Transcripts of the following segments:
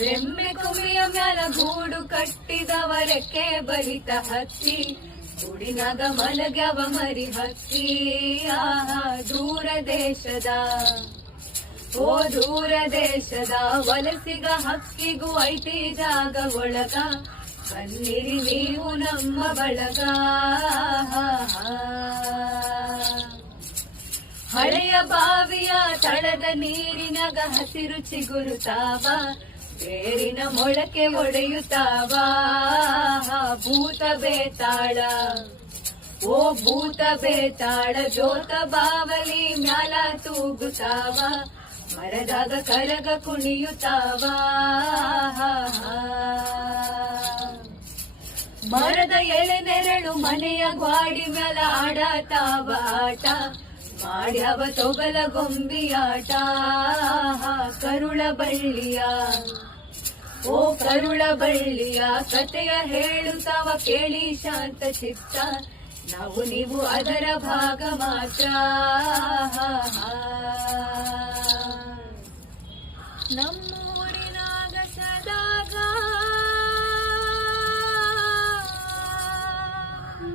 ರೆಮ್ಮೆ ಕುಮಿಯ ಮ್ಯಾಲ ಗೂಡು ಕಟ್ಟಿದವರಕ್ಕೆ ಬಲಿತ ಹತ್ತಿ ಗೂಡಿನಾಗ ಮಲಗ್ಯವ ಮರಿ ಹಕ್ಕಿ ದೂರ ದೇಶದ ಓ ದೂರ ದೇಶದ ವಲಸಿಗ ಹಕ್ಕಿಗೂ ಐತಿ ಜಾಗ ಒಳಗ ಬನ್ನಿರಿ ನೀವು ನಮ್ಮ ಬಳಗ ಹಳೆಯ ಬಾವಿಯ ತಳದ ನೀರಿನಾಗ ಹಸಿರು ಚಿಗುರುತ್ತಾವ ಬೇರಿನ ಮೊಳಕೆ ಒಡೆಯುತ್ತಾವ ಭೂತ ಬೇತಾಳ ಓ ಭೂತ ಬೇತಾಳ ಜೋತ ಬಾವಲಿ ಮ್ಯಾಲ ತೂಗುತ್ತಾವ ಮರದಾಗ ಕರಗ ಕುಣಿಯುತ್ತಾವ ಮರದ ಎಲೆ ನೆರಳು ಮನೆಯ ಗ್ವಾಡಿ ಮ್ಯಾಲ ಆಡತಾವ ಆಟ ಮಾಡ್ಯಾವ ತೊಗಲ ಗೊಂಬಿಯಾಟ ಕರುಳ ಬಳ್ಳಿಯ ಓ ಕರುಳ ಬಳ್ಳಿಯ ಕಥೆಯ ಹೇಳುತ್ತಾವ ಕೇಳಿ ಶಾಂತ ಚಿತ್ತ ನಾವು ನೀವು ಅದರ ಭಾಗ ಮಾತ್ರ ನಮ್ಮೂರಿನಾಗ ಸದಾಗ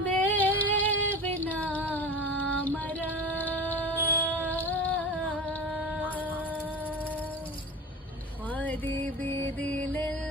ಬೇವಿನ ಮರ ವಾದಿ ಬೀದಿಲೆಲ್ಲ